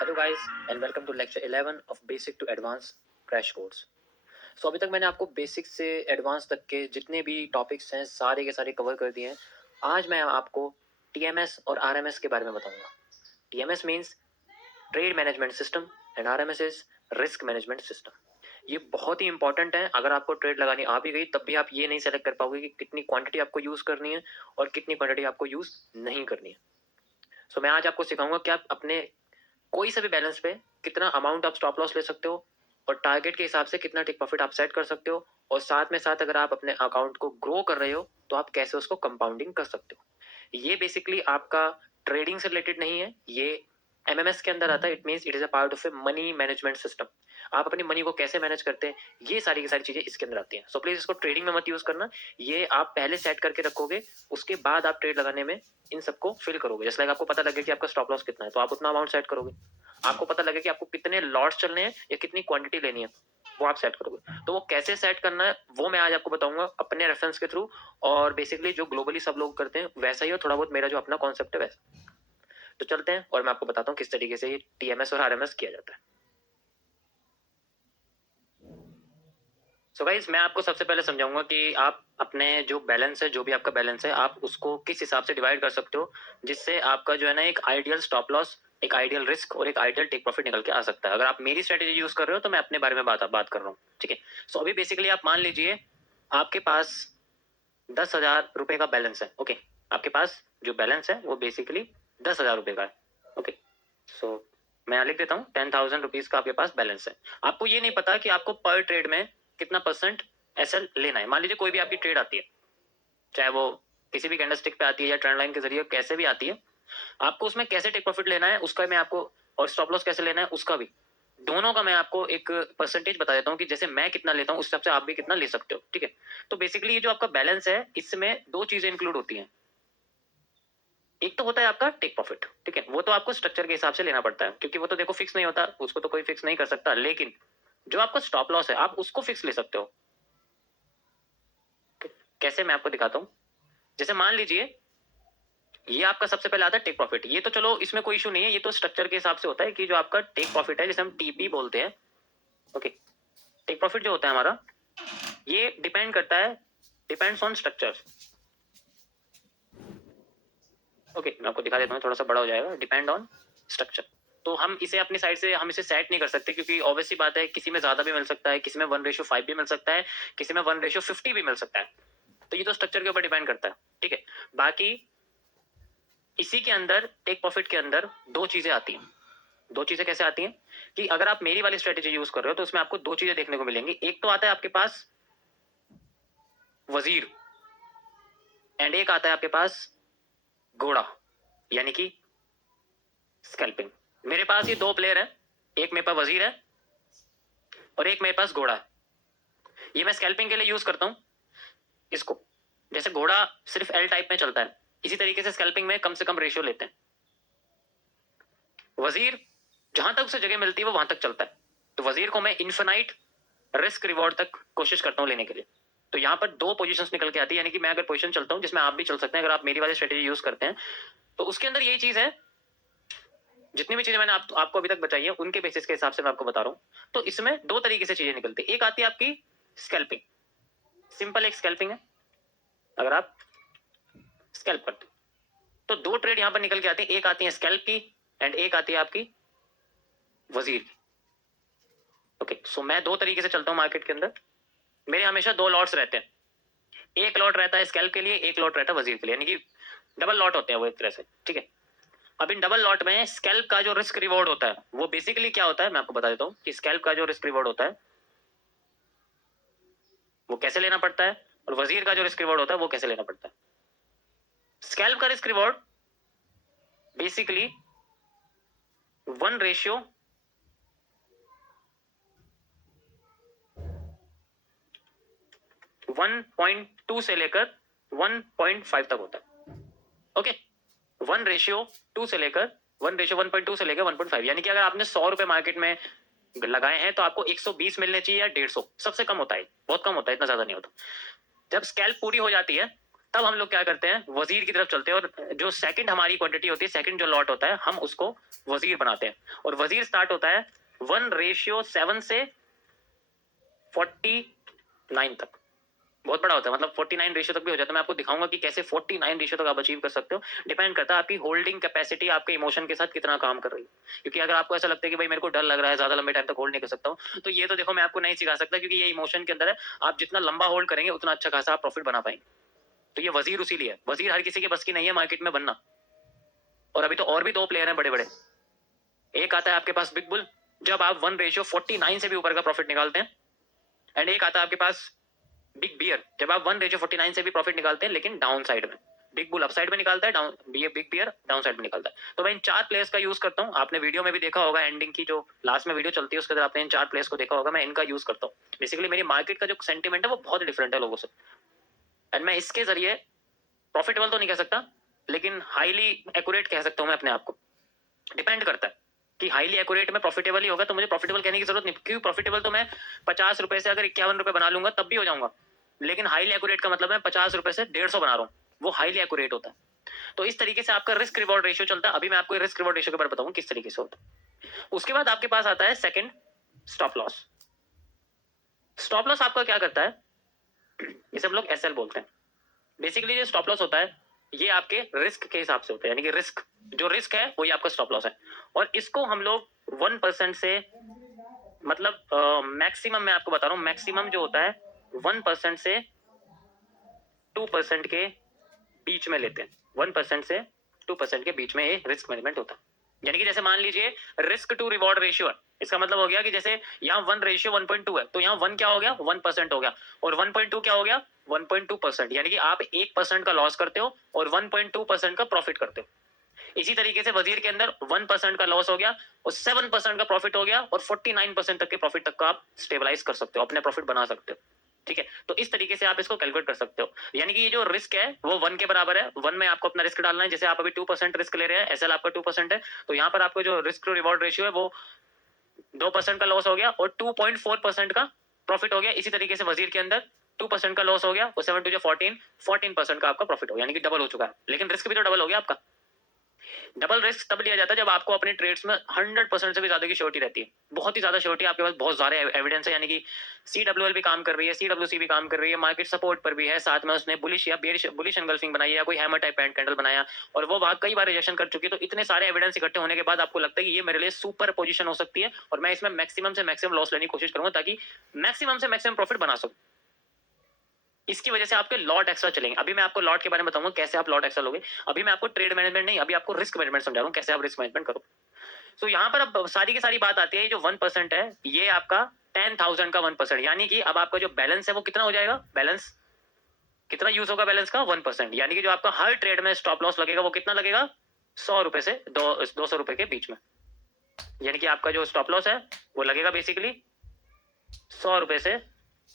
Hello guys and welcome to lecture 11 of basic to advance crash course. So अभी तक मैंने आपको basic से एडवांस तक के जितने भी टॉपिक्स हैं सारे के सारे कवर कर दिए हैं। आज मैं आपको टीएमएस और आरएमएस के बारे में बताऊंगा। TMS means trade management system and RMS is risk management system. ये बहुत ही इंपॉर्टेंट है। अगर आपको ट्रेड लगानी आ भी गई तब भी आप ये नहीं सेलेक्ट कर पाओगे कि कितनी क्वांटिटी आपको यूज करनी है और कितनी क्वांटिटी आपको यूज नहीं करनी है। सो मैं आज आपको सिखाऊंगा कि आप अपने कोई सा भी बैलेंस पे कितना अमाउंट आप स्टॉप लॉस ले सकते हो और टारगेट के हिसाब से कितना टेक प्रॉफिट आप सेट कर सकते हो, और साथ में साथ अगर आप अपने अकाउंट को ग्रो कर रहे हो तो आप कैसे उसको कंपाउंडिंग कर सकते हो। ये बेसिकली आपका ट्रेडिंग से रिलेटेड नहीं है, ये एमएमएस के अंदर आता है। It means it is a part of a money management system. आप अपनी मनी को कैसे मैनेज करते हैं, ये सारी की सारी चीजें इसके अंदर आती हैं। सो प्लीज इसको ट्रेडिंग में मत यूज करना। ये आप पहले सेट करके रखोगे, उसके बाद आप ट्रेड लगाने में इन सबको फिल करोगे। जैसे लाइक आपको पता लगे कि आपका स्टॉप लॉस कितना है तो आप उतना अमाउंट सेट करोगे। आपको पता लगे कि आपको कितने लॉट्स चलने हैं या कितनी क्वांटिटी लेनी है, वो आप सेट करोगे। तो वो कैसे सेट करना है वो मैं आज आपको बताऊंगा अपने रेफरेंस के थ्रू। और बेसिकली जो ग्लोबली सब लोग करते हैं वैसा ही हो, थोड़ा बहुत मेरा जो अपना कॉन्सेप्ट है वैसा। तो चलते हैं और मैं आपको बताता हूँ किस तरीके से ये टीएमएस और आरएमएस किया जाता है। सो गाइस, मैं आपको सबसे पहले समझाऊंगा कि आप अपने जो बैलेंस है, जो भी आपका बैलेंस है, आप उसको किस हिसाब से डिवाइड कर सकते हो जिससे आपका जो है ना एक आइडियल स्टॉप लॉस, एक आइडियल रिस्क और एक आइडियल टेक प्रॉफिट निकल के आ सकता है। अगर आप मेरी स्ट्रेटेजी यूज कर रहे हो तो मैं अपने बारे में बात कर रहा हूँ, ठीक है। सो अभी बेसिकली आप मान लीजिए आपके पास 10,000 रुपए का बैलेंस है। ओके, आपके पास जो बैलेंस है वो बेसिकली 10,000 रुपए का है। ओके, सो मैं यहाँ लिख देता हूँ 10,000 रुपीज का आपके पास बैलेंस है। आपको ये नहीं पता कि आपको पर ट्रेड में कितना परसेंट एसएल लेना है। मान लीजिए कोई भी आपकी ट्रेड आती है, चाहे वो किसी भी कैंडलस्टिक पे आती है या ट्रेंड लाइन के जरिए कैसे भी आती है, आपको उसमें कैसे टेक प्रॉफिट लेना है उसका मैं आपको, और स्टॉप लॉस कैसे लेना है उसका भी, दोनों का मैं आपको एक परसेंटेज बता देता हूँ कि जैसे मैं कितना लेता हूँ उस हिसाब से आप भी कितना ले सकते हो, ठीक है। तो बेसिकली ये जो आपका बैलेंस है इसमें दो चीजें इंक्लूड होती हैं। एक तो होता है आपका टेक प्रॉफिट, ठीक है, वो तो आपको स्ट्रक्चर के हिसाब से लेना पड़ता है क्योंकि वो तो देखो फिक्स नहीं होता, उसको तो कोई फिक्स नहीं कर सकता। लेकिन जो आपका स्टॉप लॉस है आप उसको फिक्स ले सकते हो। कैसे, मैं आपको दिखाता हूँ। जैसे मान लीजिए ये आपका सबसे पहले आता है टेक प्रॉफिट। ये तो चलो इसमें कोई इशू नहीं है, ये तो स्ट्रक्चर के हिसाब से होता है कि जो आपका टेक प्रॉफिट है जिसे हम टीपी बोलते हैं। ओके, टेक प्रॉफिट जो होता है हमारा ये डिपेंड करता है, डिपेंड्स ऑन स्ट्रक्चर। ओके, मैं आपको दिखा देता हूँ, थोड़ा सा बड़ा हो जाएगा। डिपेंड ऑन स्ट्रक्चर, तो हम इसे अपनी साइड से हम इसे सेट नहीं कर सकते क्योंकि ऑब्वियसली बात है किसी में ज्यादा भी मिल सकता है, किसी में 1:5 भी मिल सकता है, किसी में 1:50 भी मिल सकता है। तो ये तो स्ट्रक्चर के ऊपर डिपेंड करता है, ठीक है। बाकी इसी के अंदर टेक प्रॉफिट के अंदर दो चीजें आती हैं। दो चीजें कैसे आती हैं कि अगर आप मेरी वाली स्ट्रेटेजी यूज कर रहे हो तो उसमें आपको दो चीजें देखने को मिलेंगी। एक तो आता है आपके पास वजीर एंड एक आता है आपके पास घोड़ा, यानी कि स्कैल्पिंग। मेरे पास ये दो प्लेयर है, एक मेरे पास वजीर है और एक मेरे पास घोड़ा है। ये मैं स्कैल्पिंग के लिए यूज करता हूं इसको। जैसे घोड़ा सिर्फ एल टाइप में चलता है, इसी तरीके से स्कैल्पिंग में कम से कम रेशियो लेते हैं। वजीर जहां तक उसे जगह मिलती है वो वहां तक चलता है, तो वजीर को मैं इन्फिनाइट रिस्क रिवॉर्ड तक कोशिश करता हूं लेने के लिए। तो यहाँ पर दो पोजीशंस निकल के आती है, यानी कि मैं अगर पोजीशन चलता हूं जिसमें आप भी चल सकते हैं अगर आप मेरी वाली स्ट्रेटेजी यूज करते हैं, तो उसके अंदर यही चीज है। जितनी भी चीजें मैंने आपको अभी तक बताई है उनके बेसिस के हिसाब से मैं आपको बता रहा हूँ। तो इसमें दो तरीके से चीजें निकलती है। एक आती है आपकी स्कैल्पिंग, सिंपल एक स्कैल्पिंग है। अगर आप स्कैल्प करते हो तो दो ट्रेड यहां पर निकल के आती है, एक आती है स्कैल्प की एंड एक आती है आपकी वजीर की। ओके, सो मैं दो तरीके से चलता हूं मार्केट के अंदर। मेरे हमेशा दो लॉट्स रहते हैं, एक लॉट रहता है स्कैल्प के लिए, एक लॉट रहता है वजीर के लिए, यानी कि डबल लॉट होते हैं वो एक तरह से, ठीक है। अब इन डबल लॉट में स्कैल्प का जो रिस्क रिवॉर्ड होता है वो बेसिकली क्या होता है मैं आपको बता देता हूँ कि स्कैल्प का जो रिस्क रिवॉर्ड होता है वो कैसे लेना पड़ता है और वजीर का जो रिस्क रिवॉर्ड होता है वो कैसे लेना पड़ता है। स्कैल्प का रिस्क रिवॉर्ड बेसिकली 1:1.2 से लेकर 1.5 तक होता है। ओके, 1:2 से लेकर 1:1.2 से लेकर 1.5, यानी कि अगर आपने 100 रुपए मार्केट में लगाए हैं तो आपको 120 मिलने चाहिए या 150, सबसे कम होता है, बहुत कम होता है, इतना ज्यादा नहीं होता। जब स्कैल्प पूरी हो जाती है तब हम लोग क्या करते हैं, वजीर की तरफ चलते हैं, और जो सेकंड हमारी क्वांटिटी होती है, सेकंड जो लॉट होता है, हम उसको वजीर बनाते हैं। और वजीर स्टार्ट होता है 1:7 से 49 तक, बहुत बड़ा होता है, मतलब 49 रेशियो तक भी हो जाता है। मैं आपको दिखाऊंगा कि कैसे 49 रेशियो तक आप अचीव कर सकते हो। डिपेंड करता है आपकी होल्डिंग कैपेसिटी आपके इमोशन के साथ कितना काम कर रही है। क्योंकि अगर आपको ऐसा लगता है कि भाई मेरे को डर लग रहा है, ज्यादा लंबे टाइम तक होल्ड नहीं कर सकता हूँ, तो ये तो देखो मैं आपको नहीं सिखा सकता, क्योंकि ये इमोशन के अंदर है। आप जितना लंबा होल्ड करेंगे उतना अच्छा खासा आप प्रॉफिट बना पाएंगे। तो ये वजीर उसी लिए है, वजीर हर किसी के बस की नहीं है मार्केट में बनना। और अभी तो और भी दो प्लेयर हैं बड़े बड़े। एक आता है आपके पास बिग बुल, जब आप 1:49 से भी ऊपर का प्रॉफिट निकालते हैं, एंड एक आता है आपके पास बिग बियर, जब आप 1:49 से भी प्रॉफिट निकालते हैं लेकिन डाउन साइड में। बिग बुल अप साइड में निकालता है, down big beer down side में निकालता है। तो मैं इन चार प्लेयर्स का यूज करता हूँ। आपने वीडियो में भी देखा होगा, एंडिंग की जो लास्ट में वीडियो चलती है उसके अंदर आपने इन चार प्लेयर्स को देखा होगा। मैं इनका यूज करता हूँ। बेसिकली मेरी मार्केट का जो सेंटिमेंट है वो बहुत डिफरेंट है लोगों से, एंड मैं इसके जरिए प्रॉफिटेबल तो नहीं कह सकता, लेकिन हाईली एक्यूरेट कह सकता हूँ मैं अपने आप को। डिपेंड करता है कि हाईली एक्यूरेट में प्रॉफिटेबल ही होगा, तो मुझे प्रॉफिटेबल कहने की जरूरत नहीं, क्योंकि प्रॉफिटेबल तो मैं 50 रुपए से अगर 51 रुपए बना लूंगा तब भी हो जाऊंगा। लेकिन हाईली एक्यूरेट का मतलब मैं 50 रुपए से 150 बना रहा हूँ, वो हाईली एक्यूरेट होता है। तो इस तरीके से आपका रिस्क रिवॉर्ड रेशियो चलता है। अभी मैं आपको रिस्क रिवॉर्ड रेशियो के बारे में बताऊंगा किस तरीके से होता है। उसके बाद आपके पास आता है second, stop loss. Stop loss आपका क्या करता है, इसे हम लोग एसएल बोलते हैं। बेसिकली जो स्टॉप लॉस होता है ये आपके रिस्क के हिसाब से होता है, यानी कि रिस्क जो रिस्क है वही आपका स्टॉप लॉस है। और इसको हम लोग 1% से, मतलब मैक्सिमम मैं आपको बता रहा हूँ, मैक्सिमम जो होता है 1% से 2% के बीच में लेते हैं। 1% से 2% के बीच में ये रिस्क मैनेजमेंट होता है। यानी कि जैसे मान लीजिए रिस्क टू रिवॉर्ड रेशियो है, इसका मतलब हो गया कि जैसे यहाँ 1:1.2 है, तो यहाँ 1 क्या हो गया, 1% हो गया, और 1.2 क्या हो गया, 1.2%। यानी कि आप 1% का लॉस करते हो और 1.2% का प्रॉफिट करते हो। इसी तरीके से वजीर के अंदर 1% का लॉस हो गया और 7% का प्रॉफिट हो गया, और 49% तक के प्रॉफिट तक का आप स्टेबलाइज कर सकते हो, अपने प्रॉफिट बना सकते हो। ठीक है, तो इस तरीके से आप इसको कैलकुलेट कर सकते हो। यानी कि ये जो रिस्क है वो 1 के बराबर है। 1 में आपको अपना रिस्क डालना है। जैसे आप अभी 2% रिस्क ले रहे हैं, एसएल आपका 2% है, तो यहाँ पर आपको जो रिस्क टू रिवॉर्ड रेशियो है वो 2% का लॉस हो गया और 2.4% का प्रॉफिट हो गया। इसी तरीके से वजीर के अंदर 2% का लॉस हो गया और 7 टू 14% का आपका प्रॉफिट हो गया, यानी कि डबल हो चुका है। लेकिन रिस्क भी तो डबल हो गया आपका। डबल रिस्क तब लिया जाता है जब आपको अपने ट्रेड्स में 100% से भी ज्यादा की श्योरिटी रहती है, बहुत ही ज्यादा श्योरिटी, आपके पास बहुत सारे एविडेंस है। यानी कि सीडब्ल्यूएल भी काम कर रही है, सीडब्ल्यूसी भी काम कर रही है, मार्केट सपोर्ट पर भी है, साथ में उसने बुलिश या बुलिश एंगल्फिंग बनाई या कोई हैमर टाइप कैंडल बनाया, और वो वहां कई बार रिजेक्शन कर चुकी है। तो इतने सारे एविडेंस इकट्ठे होने के बाद आपको लगता है कि ये मेरे लिए सुपर पोजीशन हो सकती है और मैं इसमें मैक्सिमम से मैक्सिमम लॉस लेने की कोशिश करूंगा ताकि मैक्सिमम से मैक्सिमम प्रॉफिट बना सकूं। इसकी वजह से आपके लॉट एक्स्ट्रा चलेंगे। अभी मैं आपको लॉट के बारे में बताऊंगा कैसे आप लॉट एक्स्ट्रा लोगे। अभी मैं आपको ट्रेड मैनेजमेंट नहीं, अभी आपको रिस्क मैनेजमेंट समझा रहा हूं, कैसे आप रिस्क मैनेजमेंट करो। तो यहाँ पर अब सारी की सारी बात आती है, जो 1% है ये आपका 10,000 का 1%, यानी कि अब आपका जो बैलेंस है वो कितना हो जाएगा, बैलेंस कितना यूज होगा बैलेंस का, 1%। यानी कि जो आपका हर ट्रेड में स्टॉप लॉस लगेगा वो कितना लगेगा, 100 रुपए से 200 रुपए के बीच में। यानी कि आपका जो स्टॉप लॉस है वो लगेगा बेसिकली 100 रुपए से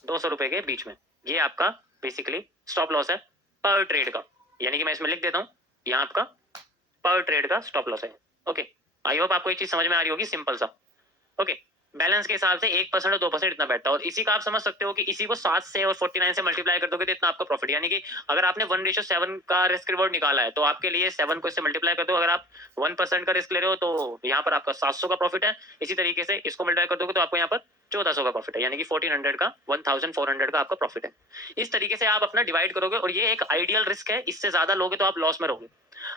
200 रुपए के बीच में। ये आपका बेसिकली स्टॉप लॉस है पर ट्रेड का। यानी कि मैं इसमें लिख देता हूं, यहाँ आपका पर ट्रेड का स्टॉप लॉस है। ओके, आई होप आपको ये चीज समझ में आ रही होगी, सिंपल सा। ओके, बैलेंस के हिसाब से 1% और 2% इतना बैठता है, और इसी का आप समझ सकते हो कि इसी को 7 से और 49 से मल्टीप्लाई कर दोगे तो इतना आपका प्रॉफिट। यानी कि अगर आपने 1:7 का रिस्क रिवॉर्ड निकाला है तो आपके लिए 7 को इससे मल्टीप्लाई कर दो। अगर आप 1% का रिस्क ले रहे हो तो यहाँ पर आपका 700 का प्रॉफिट है। इसी तरीके से इसको मल्टीप्लाई कर दोगे तो आपको यहाँ पर 1400 का प्रॉफिट है, यानी कि 1400 का 1400 का आपका प्रॉफिट है। इस तरीके से आप अपना डिवाइड करोगे, और ये एक आइडियल रिस्क है। इससे ज्यादा लोगे तो आप लॉस में रहोगे।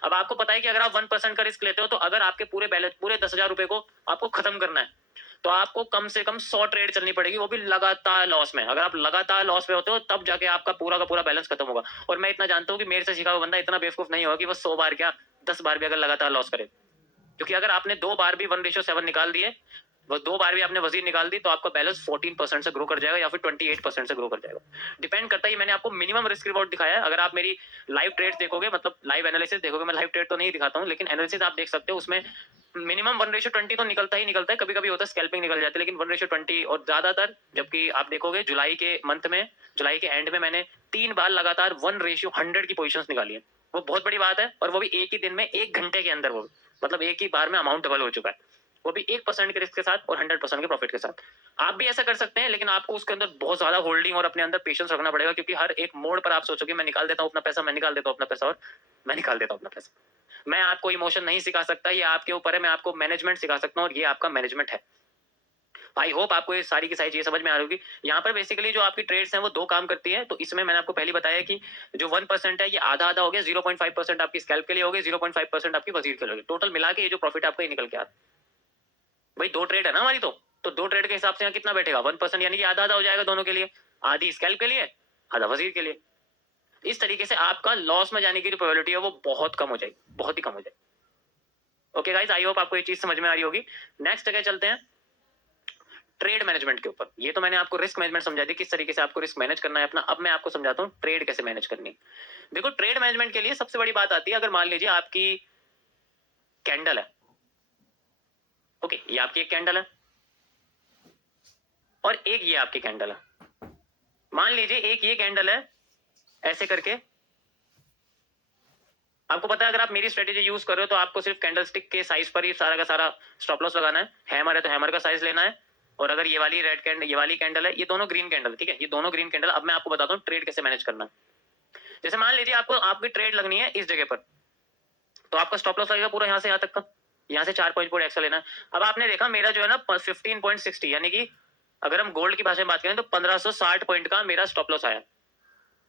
अब आपको पता है कि अगर आप 1% का रिस्क लेते हो तो अगर आपके पूरे बैलेंस पूरे 10,000 रुपए को आपको खत्म करना है तो आपको कम से कम 100 ट्रेड चलनी पड़ेगी, वो भी लगातार लॉस में। अगर आप लगातार लॉस में होते हो तब जाके आपका पूरा का पूरा बैलेंस खत्म होगा। और मैं इतना जानता हूँ कि मेरे से सीखा हुआ बंदा इतना बेवकूफ नहीं होगा कि वो 100 बार क्या 10 बार भी अगर लगातार लॉस करे। क्योंकि अगर आपने 2 बार भी 1:7 निकाल दिए, वो 2 बार भी आपने वजीर निकाल दी, तो आपका बैलेंस 14% से ग्रो कर जाएगा या फिर 28% से ग्रो कर जाएगा। डिपेंड करता है। मैंने आपको मिनिमम रिस्क रिवॉर्ड दिखाया है। अगर आप मेरी लाइव ट्रेड देखोगे, मतलब लाइव एनालिसिस देखोगे, मैं लाइव ट्रेड तो नहीं दिखाता हूँ लेकिन एनालिसिस आप देख सकते हो, उसमें मिनिमम 1:20 तो निकलता ही निकलता है। कभी कभी होता है स्कैल्पिंग निकल जाती है, लेकिन 1:20, और ज्यादातर जबकि आप देखोगे जुलाई के मंथ में, जुलाई के एंड में मैंने 3 बार लगातार 1:100 की पोजीशंस निकाली है। वो बहुत बड़ी बात है, और वो भी एक ही दिन में 1 घंटे के अंदर, वो मतलब एक ही बार में अमाउंट डबल हो चुका है। वो भी 1% के रिस्क के साथ और 100% के प्रॉफिट के साथ। आप भी ऐसा कर सकते हैं, लेकिन आपको उसके अंदर बहुत ज्यादा होल्डिंग और अपने अंदर पेशेंस रखना पड़ेगा, क्योंकि हर एक मोड़ पर आप सोचोगे मैं निकाल देता हूँ अपना पैसा, मैं निकाल देता हूँ अपना पैसा, और मैं निकाल देता हूँ अपना पैसा। मैं आपको इमोशन नहीं सिखा सकता, ये आपके ऊपर है। मैं आपको मैनेजमेंट सिखा सकता हूँ, और ये आपका मैनेजमेंट है। आई होप आपको ये सारी की सारी चीजें समझ में आ रही होगी। यहाँ पर बेसिकली जो आपकी ट्रेड्स हैं वो दो काम करती है। तो इसमें मैंने आपको पहले बताया कि जो 1% है ये आधा आधा हो गया, 0.5% आपकी स्कैल्प के लिए हो गई, 0.5% आपकी वजीर के लिए होगी। टोटल मिला के ये जो प्रॉफिट आपका ये निकल के आता है। भाई दो ट्रेड है ना हमारी, तो दो ट्रेड के हिसाब से यहाँ कितना बैठेगा, 1%, यानी कि आधा आधा हो जाएगा दोनों के लिए, आधी स्कैल्प के लिए, आधा वजीर के लिए। इस तरीके से आपका लॉस में जाने की जो प्रोबेबिलिटी है वो बहुत कम हो जाएगी, बहुत ही कम हो जाएगी। ओके गाइस, आई होप आपको ये चीज समझ में आ रही होगी। नेक्स्ट जगह चलते हैं ट्रेड मैनेजमेंट के ऊपर। ये तो मैंने आपको रिस्क मैनेजमेंट समझा दी, किस तरीके से आपको रिस्क मैनेज करना है अपना। अब मैं आपको समझाता हूँ ट्रेड कैसे मैनेज करनी है। देखो ट्रेड मैनेजमेंट के लिए सबसे बड़ी बात आती है, अगर मान लीजिए आपकी कैंडल है, ओके, ये आपकी एक कैंडल है और एक ये आपकी कैंडल है। मान लीजिए एक ये कैंडल है, ऐसे करके आपको पता है अगर आप मेरी स्ट्रेटेजी यूज कर रहे हो तो आपको सिर्फ कैंडल स्टिक के साइज पर ही सारा का सारा स्टॉप लॉस लगाना है। हैमर है तो हैमर का साइज लेना है। और अगर ये वाली रेड कैंडल, ये वाली कैंडल है, ये दोनों ग्रीन कैंडल, ठीक है, ये दोनों ग्रीन कैंडल। अब मैं आपको बताता हूँ ट्रेड कैसे मैनेज करना है। जैसे मान लीजिए आपको आपकी ट्रेड लगनी है इस जगह पर, तो आपका स्टॉप लॉस लगेगा पूरा यहाँ से यहाँ तक का, यहाँ से 4 पॉइंट एक्स्ट्रा लेना है। अब आपने देखा मेरा जो है ना 15.60, यानी कि अगर हम गोल्ड की भाषा में बात करें तो 1560 पॉइंट का मेरा स्टॉप लॉस आया,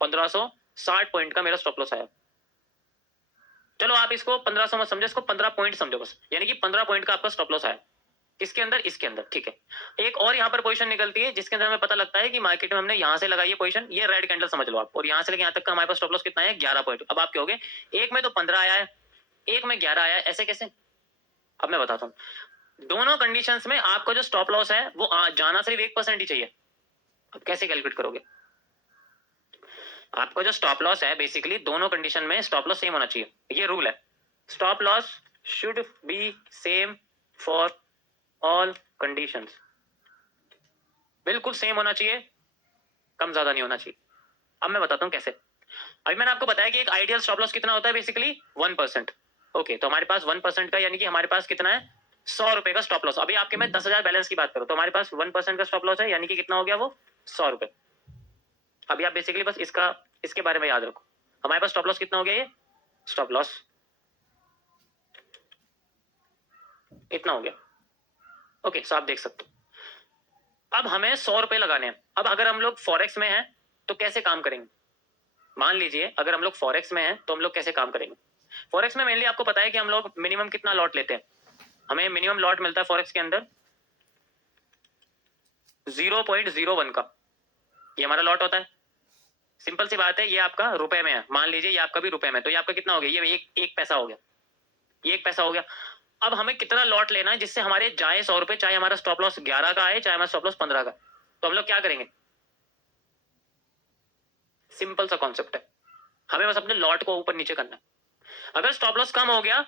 1560 पॉइंट का मेरा स्टॉप लॉस आया। चलो आप इसको 1500 मत समझो, इसको 15 पॉइंट समझो बस, यानी कि 15 पॉइंट का आपका स्टॉप लॉस आया। इसके अंदर, इसके अंदर, ठीक है। एक और यहाँ पर पोजीशन निकलती है जिसके अंदर हमें पता लगता है कि मार्केट में हमने यहाँ से लगाई है पोजीशन, ये रेड कैंडल समझ लो आप, और यहाँ से लेके यहाँ तक का हमारे पास स्टॉप लॉस कितना है, 11 पॉइंट। अब आप कहोगे एक में तो 15 आया है, एक में 11 आया है, ऐसे कैसे? अब मैं बताता हूँ। दोनों कंडीशंस में आपका जो स्टॉप लॉस है वो जाना सिर्फ 1% ही चाहिए। अब कैसे कैलकुलेट करोगे? आपका जो स्टॉप लॉस है बेसिकली दोनों कंडीशन में स्टॉप लॉस सेम होना चाहिए, ये रूल है। Stop loss should be same for all conditions, बिल्कुल सेम होना चाहिए, कम ज्यादा नहीं होना चाहिए। अब मैं बताता हूं कैसे। अभी मैंने आपको बताया कि एक आइडियल स्टॉप लॉस कितना होता है, बेसिकली 1%। ओके, तो हमारे पास 1% का यानी कि हमारे पास कितना है, 100 रुपए का स्टॉप लॉस। अभी आपके मैं 10,000 बैलेंस की बात करूं तो हमारे पास 1% का स्टॉप लॉस है, यानी कि कितना हो गया वो, 100 रुपए। अभी आप बेसिकली बस इसके बारे में याद रखो, हमारे पास स्टॉप लॉस कितना हो गया, ये स्टॉप लॉस इतना हो गया। ओके, सो आप देख सकते हो। अब हमें 100 रुपए लगाने हैं। अब अगर हम लोग फॉरेक्स में हैं तो कैसे काम करेंगे? मान लीजिए अगर हम लोग फॉरेक्स में हैं तो हम लोग कैसे काम करेंगे? फॉरेक्स में मेनली आपको पता है कि हम लोग मिनिमम कितना लॉट लेते हैं। हमें मिनिमम लॉट मिलता है फॉरेक्स के अंदर 0.01 का, ये हमारा लॉट होता है। सिंपल सी बात है, ये आपका रुपए में है, मान लीजिए ये आपका भी रुपए में, तो ये आपका कितना हो गया, ये एक पैसा हो गया, ये 1 पैसा हो गया। अब हमें कितना लॉट लेना है जिससे हमारे जाए 100 रुपए, चाहे हमारा स्टॉप लॉस 11 का आए, चाहे हमारा स्टॉप लॉस 15 का। तो हम लोग क्या करेंगे? सिंपल सा कॉन्सेप्ट है, हमें बस अपने लॉट को ऊपर नीचे करना है। अगर स्टॉप लॉस कम हो गया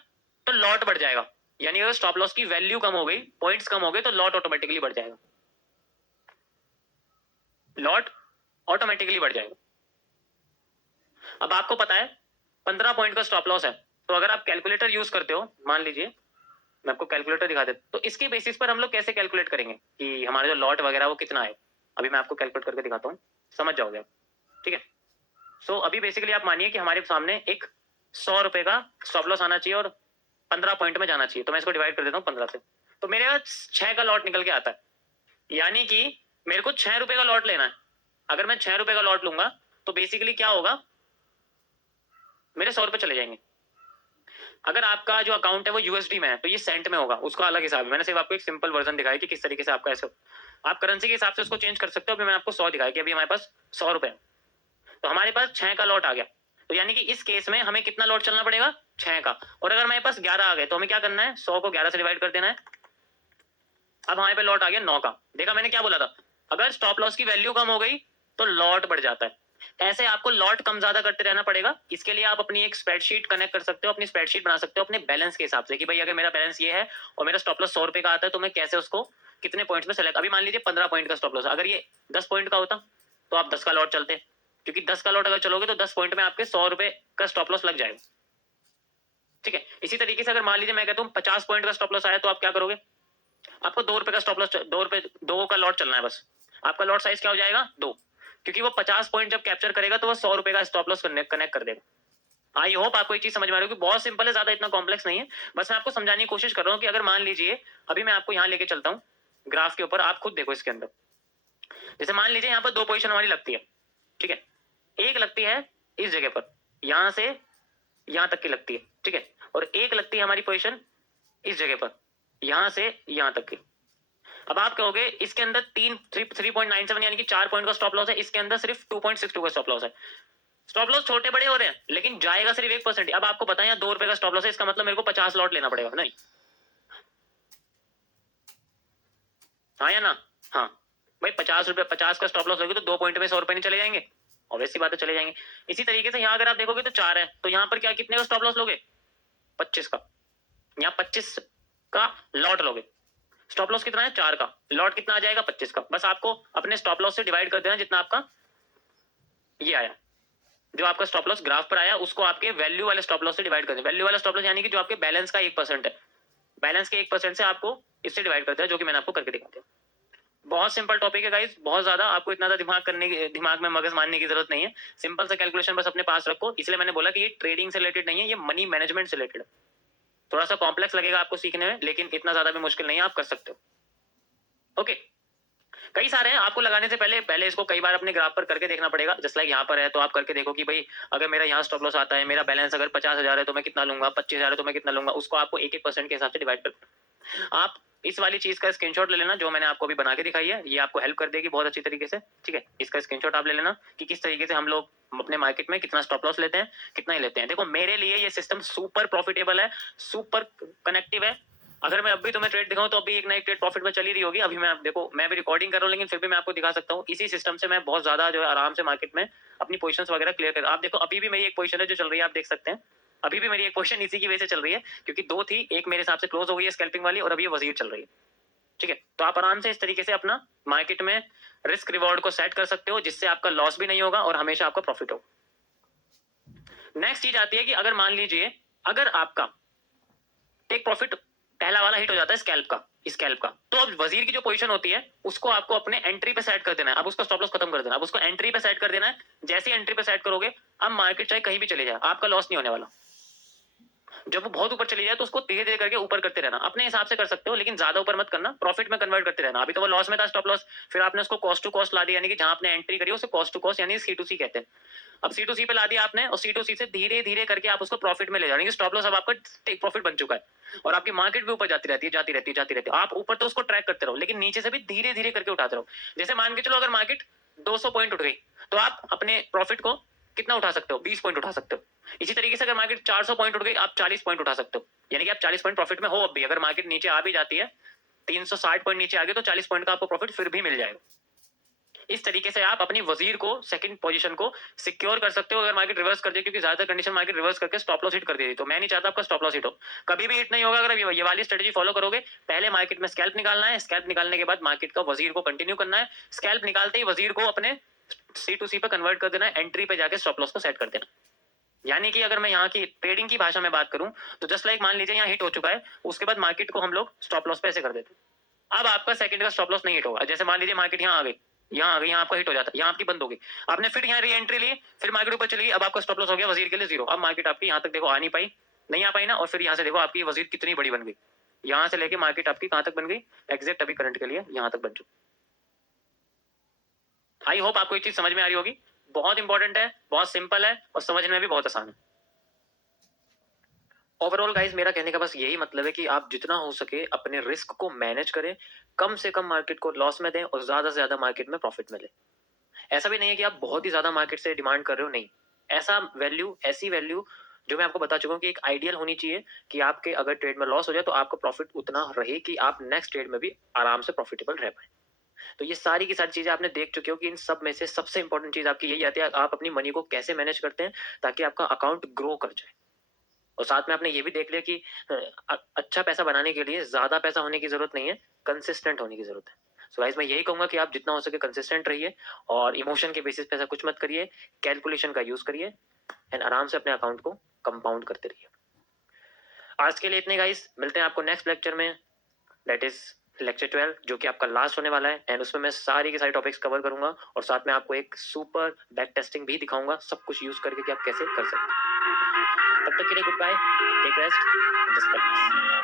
तो लॉट बढ़ जाएगा, यानी अगर स्टॉप लॉस की वैल्यू कम हो गई, पॉइंट्स कम हो गए, तो लॉट ऑटोमेटिकली बढ़ जाएगा, लॉट ऑटोमेटिकली बढ़ जाएगा। अब आपको पता है 15 पॉइंट का स्टॉप लॉस है, तो अगर आप कैलकुलेटर यूज करते हो, मान लीजिए मैं आपको कैलकुलेटर दिखा देता, तो इसके बेसिस पर हम लोग कैसे कैलकुलेट करेंगे कि हमारा जो लॉट वगैरह वो कितना है। अभी मैं आपको कैलकुलेट करके दिखाता हूँ, समझ जाओगे आप, ठीक है। सो अभी बेसिकली आप मानिए कि हमारे सामने एक 100 रुपए का स्टॉप लॉस आना चाहिए और 15 पॉइंट में जाना चाहिए, तो मैं इसको डिवाइड कर देता हूँ 15 से, तो मेरे पास 6 का लॉट निकल के आता है, यानी कि मेरे को 6 रुपए का लॉट लेना है। अगर मैं 6 रुपए का लॉट लूंगा तो बेसिकली क्या होगा, मेरे 100 रुपए चले जाएंगे। अगर आपका जो अकाउंट है वो यूएसडी में है तो ये सेंट में होगा, उसका अलग हिसाब है। मैंने सिर्फ आपको एक सिंपल वर्जन दिखाया कि किस तरीके से आपका ऐसे आप करेंसी के हिसाब से उसको चेंज कर सकते हो। अभी मैंने आपको 100 दिखाया कि अभी हमारे पास 100 रुपए, तो हमारे पास 6 का लॉट आ गया, तो यानी कि इस केस में हमें कितना लॉट चलना पड़ेगा, 6 का। और अगर हमारे पास 11 आ गए तो हमें क्या करना है, 100 को 11 से डिवाइड कर देना है। अब हमारे पे लॉट आ गया 9 का। देखा मैंने क्या बोला था, अगर स्टॉप लॉस की वैल्यू कम हो गई तो लॉट बढ़ जाता है। ऐसे आपको लॉट कम ज्यादा करते रहना पड़ेगा। इसके लिए आप अपनी एक स्प्रेडशीट कनेक्ट कर सकते हो, अपनी स्प्रेडशीट बना सकते हो अपने बैलेंस के हिसाब से कि भाई अगर मेरा बैलेंस ये है और मेरा स्टॉप लॉस 100 रुपए का आता है तो मैं कैसे उसको कितने पॉइंट्स में सेलेक्ट। अभी मान लीजिए 15 पॉइंट का स्टॉप लॉस, अगर ये 10 पॉइंट का होता तो आप 10 का लॉट चलते, क्योंकि 10 का लॉट अगर चलोगे तो 10 पॉइंट में आपके 100 रुपए का स्टॉप लॉस लग जाएगा, ठीक है। इसी तरीके से अगर मान लीजिए मैं कहता हूँ 50 पॉइंट का स्टॉप लॉस आया तो आप क्या करोगे, आपको 2 रुपए का स्टॉप लॉस, 2 रुपए 2 का लॉट चलना है बस। आपका लॉट साइज क्या हो जाएगा 2, क्योंकि वो 50 पॉइंट जब कैप्चर करेगा तो वो 100 रुपए का स्टॉप लॉस कनेक्ट कर देगा। आई होप आपको ये चीज समझ में आ रही होगी, बहुत सिंपल है, ज्यादा इतना कॉम्प्लेक्स नहीं है। बस मैं आपको समझाने की कोशिश कर रहा हूँ कि अगर मान लीजिए अभी मैं आपको यहाँ लेके चलता हूँ ग्राफ के ऊपर, आप खुद देखो इसके अंदर। जैसे मान लीजिए यहाँ पर 2 पोजीशन हमारी लगती है, ठीक है, एक लगती है इस जगह पर, यहां से यहां तक की लगती है, ठीक है, और एक लगती है हमारी पोजीशन इस जगह पर, यहां से यहां तक की। अब आप कहोगे इसके अंदर 3.97 यानी कि 4 पॉइंट का स्टॉप लॉस है, इसके अंदर सिर्फ 2.62 का स्टॉप लॉस है। स्टॉप लॉस छोटे बड़े हो रहे हैं लेकिन जाएगा सिर्फ 1%। अब आपको पता है 2 रुपए का स्टॉप लॉस है, इसका मतलब मेरे को 50 लॉट लेना पड़ेगा, नहीं? हाँ या ना? हाँ भाई, 50 रुपए 50 का स्टॉप लॉस होगी तो 2 पॉइंट में 100 रुपए नहीं चले जाएंगे? ऑब्वियस सी बात है, चले जाएंगे। इसी तरीके से यहाँ अगर आप देखोगे तो 4 है, तो यहाँ पर क्या कितने का स्टॉप लॉस लोगे? 25 का। यहाँ 25 का लॉट लोगे। स्टॉप लॉस कितना है? 4 का। लॉट कितना आ जाएगा? 25 का। बस आपको अपने स्टॉप लॉस से डिवाइड कर देना जितना आपका ये आया, जो आपका स्टॉप लॉस ग्राफ पर आया उसको आपके वैल्यू वाले स्टॉप लॉस से डिवाइड कर दें। वैल्यू वाला स्टॉप लॉस यानी कि जो आपके बैलेंस का 1% है, बैलेंस के 1% से आपको इससे डिवाइड करते हैं, जो कि मैंने आपको करके दिखाते हैं। बहुत सिंपल टॉपिक है गाइस, बहुत ज्यादा आपको इतना दिमाग में मगज मारने की जरूरत नहीं है। सिंपल सा कैलकुलेशन बस अपने पास रखो। इसलिए मैंने बोला कि ये ट्रेडिंग से रिलेटेड नहीं है, ये मनी मैनेजमेंट से रिलेटेड है। थोड़ा सा कॉम्प्लेक्स लगेगा आपको सीखने में, लेकिन इतना ज्यादा भी मुश्किल नहीं है, आप कर सकते हो। ओके, कई सारे हैं, आपको लगाने से पहले पहले इसको कई बार अपने ग्राफ पर करके देखना पड़ेगा। जस्ट लाइक यहाँ पर है तो आप करके देखो कि भाई अगर मेरा यहाँ स्टॉप लॉस आता है, मेरा बैलेंस अगर 50,000 है तो मैं कितना लूंगा, 25,000 है तो मैं कितना लूंगा, उसको आपको 1-1% के हिसाब से डिवाइड कर। आप इस वाली चीज का स्क्रीनशॉट ले लेना जो मैंने आपको अभी बना के दिखाई है, ये आपको हेल्प कर देगी बहुत अच्छी तरीके से, ठीक है। इसका स्क्रीनशॉट आप ले लेना कि किस तरीके से हम लोग अपने मार्केट में कितना स्टॉप लॉस लेते हैं, कितना ही लेते हैं। देखो मेरे लिए ये सिस्टम सुपर प्रॉफिटेबल है, सुपर कनेक्टिव है। अगर मैं अभी तुम्हें ट्रेड दिखाऊं तो अभी एक ना एक ट्रेड प्रॉफिट में चली रही होगी। अभी मैं देखो मैं भी रिकॉर्डिंग कर रहा हूँ लेकिन फिर भी मैं आपको दिखा सकता हूँ। इसी सिस्टम से मैं बहुत ज्यादा जो है आराम से मार्केट में अपनी पोजीशंस वगैरह क्लियर कर। आप देखो अभी भी मेरी एक पोजीशन है जो चल रही है, आप देख सकते हैं। अभी भी मेरी एक पोजीशन इसी की वजह से चल रही है क्योंकि 2 थी, एक मेरे हिसाब से क्लोज हो गई है स्कैल्पिंग वाली, और अभी ये वजीर चल रही है, ठीक है। तो आप आराम से इस तरीके से अपना मार्केट में रिस्क रिवॉर्ड को सेट कर सकते हो, जिससे आपका लॉस भी नहीं होगा और हमेशा आपका प्रॉफिट होगा। नेक्स्ट चीज आती है कि अगर मान लीजिए अगर आपका टेक प्रॉफिट पहला वाला हिट हो जाता है स्कैल्प का, तो अब वजीर की जो पोजीशन होती है उसको आपको अपने एंट्री पे सेट कर देना है। अब उसका स्टॉप लॉस खत्म कर देना, अब उसको एंट्री पे सेट कर देना है। जैसे एंट्री पे सेट करोगे, अब मार्केट चाहे कहीं भी चले जाए आपका लॉस नहीं होने वाला। जब वो बहुत ऊपर चली जाए तो उसको धीरे धीरे करके ऊपर करते रहना, अपने हिसाब से कर सकते हो लेकिन ज्यादा ऊपर मत करना, प्रॉफिट में कन्वर्ट करते रहना। अभी तो वो लॉस में था स्टॉप लॉस, फिर आपने उसको कॉस्ट टू कॉस्ट ला दिया, यानी कि जहां आपने एंट्री करी उसे कॉस्ट टू कॉस्ट यानी C2C कहते हैं। अब C2C पे ला दिया आपने और C2C से धीरे धीरे करके आप उसको प्रॉफिट में ले जाएंगे। स्टॉप लॉस अब आपका टेक प्रॉफिट बन चुका है और आपकी मार्केट भी ऊपर जाती रहती है, जाती रहती है, जाती रहती है। आप ऊपर तो उसको ट्रैक करते रहो लेकिन नीचे से भी धीरे धीरे करके उठाते रहो। जैसे मान के चलो अगर मार्केट 200 पॉइंट उठ गई तो आप अपने प्रॉफिट को कितना उठा सकते हो? 20 पॉइंट उठा सकते हो। इसी तरीके से अगर मार्केट 400 पॉइंट उठ गई, आप 40 पॉइंट उठा सकते हो, यानी कि आप 40 पॉइंट प्रॉफिट में हो। अब भी अगर मार्केट नीचे आ भी जाती है, 360 पॉइंट नीचे आ गए तो 40 पॉइंट का आपको प्रॉफिट फिर भी मिल जाएगा। इस तरीके से आप अपनी वजीर को, सेकंड पोजीशन को सिक्योर कर सकते हो अगर मार्केट रिवर्स कर दे, क्योंकि ज्यादातर कंडीशन मार्केट रिवर्स करके स्टॉप लॉस हिट कर देती। तो मैं नहीं चाहता आपका स्टॉप लॉस हिट हो, कभी भी हिट नहीं होगा अगर ये वाली स्ट्रेटेजी फॉलो करोगे। पहले मार्केट में स्कैल्प निकालना है, स्कैल्प निकालने के बाद मार्केट का वजीर को कंटिन्यू करना है, स्कैल्प निकालते ही वजीर को अपने C2C पे कन्वर्ट कर देना है, एंट्री पे जाके स्टॉप लॉस को सेट कर देना। यानी कि अगर मैं यहाँ की ट्रेडिंग की भाषा में बात करूं तो जस्ट लाइक मान लीजिए यहाँ हिट हो चुका है, उसके बाद मार्केट को हम लोग स्टॉप लॉस पे ऐसे कर देते हैं। अब आपका सेकंड का स्टॉप लॉस नहीं हिट होगा। जैसे मान लीजिए मार्केट यहाँ आ गई, यहाँ आ गई, यहाँ आपका हिट हो जाता है, यहाँ आपकी बंद होगी, आपने फिर यहाँ री एंट्री ली, फिर मार्केट ऊपर चली गई, अब आपका स्टॉप लॉस हो गया वजीर के लिए 0। अब मार्केट आपकी यहाँ तक देखो आ नहीं पाई, नहीं आ पाई ना, और फिर यहाँ से देखो आपकी वजीर कितनी बड़ी बन गई, यहाँ से लेके मार्केट आपकी कहाँ तक बन गई, एग्जैक्ट अभी करंट के लिए यहाँ तक बन चुकी। आई होप आपको ये चीज समझ में आ रही होगी। बहुत इंपॉर्टेंट है, बहुत सिंपल है और समझने में भी बहुत आसान है। ओवरऑल गाइस मेरा कहने का बस यही मतलब है कि आप जितना हो सके अपने रिस्क को मैनेज करें, कम से कम मार्केट को लॉस में दें और ज्यादा से ज्यादा मार्केट में प्रॉफिट में लें। ऐसा भी नहीं है कि आप बहुत ही ज्यादा मार्केट से डिमांड कर रहे हो, नहीं। ऐसा वैल्यू, ऐसी वैल्यू जो मैं आपको बता चुका हूँ कि एक आइडियल होनी चाहिए कि आपके अगर ट्रेड में लॉस हो जाए तो आपका प्रॉफिट उतना रहे कि आप नेक्स्ट ट्रेड में भी आराम से प्रॉफिटेबल रह पाए। तो ये सारी की सारी चीजें आपने देख चुके हो कि इन सब में से सबसे इंपॉर्टेंट चीज आपकी यही आती है, आप अपनी मनी को कैसे मैनेज करते हैं ताकि आपका अकाउंट ग्रो कर जाए। और साथ में आपने ये भी देख लिया कि अच्छा पैसा बनाने के लिए ज्यादा पैसा होने की जरूरत नहीं है, कंसिस्टेंट होने की जरूरत है। सो गाइस मैं यही कहूंगा कि आप जितना हो सके कंसिस्टेंट रहिए और इमोशन के बेसिस पे ऐसा कुछ मत करिए, कैलकुलेशन का यूज करिए एंड आराम से अपने अकाउंट को कंपाउंड करते रहिए। आज के लिए इतने गाइस, मिलते हैं आपको नेक्स्ट लेक्चर में, दैट इज लेक्चर 12 जो कि आपका लास्ट होने वाला है, एंड उसमें मैं सारी के सारी टॉपिक्स कवर करूंगा और साथ में आपको एक सुपर बैक टेस्टिंग भी दिखाऊंगा, सब कुछ यूज करके कि आप कैसे कर सकते हैं। तब तक के लिए goodbye, take rest, just practice.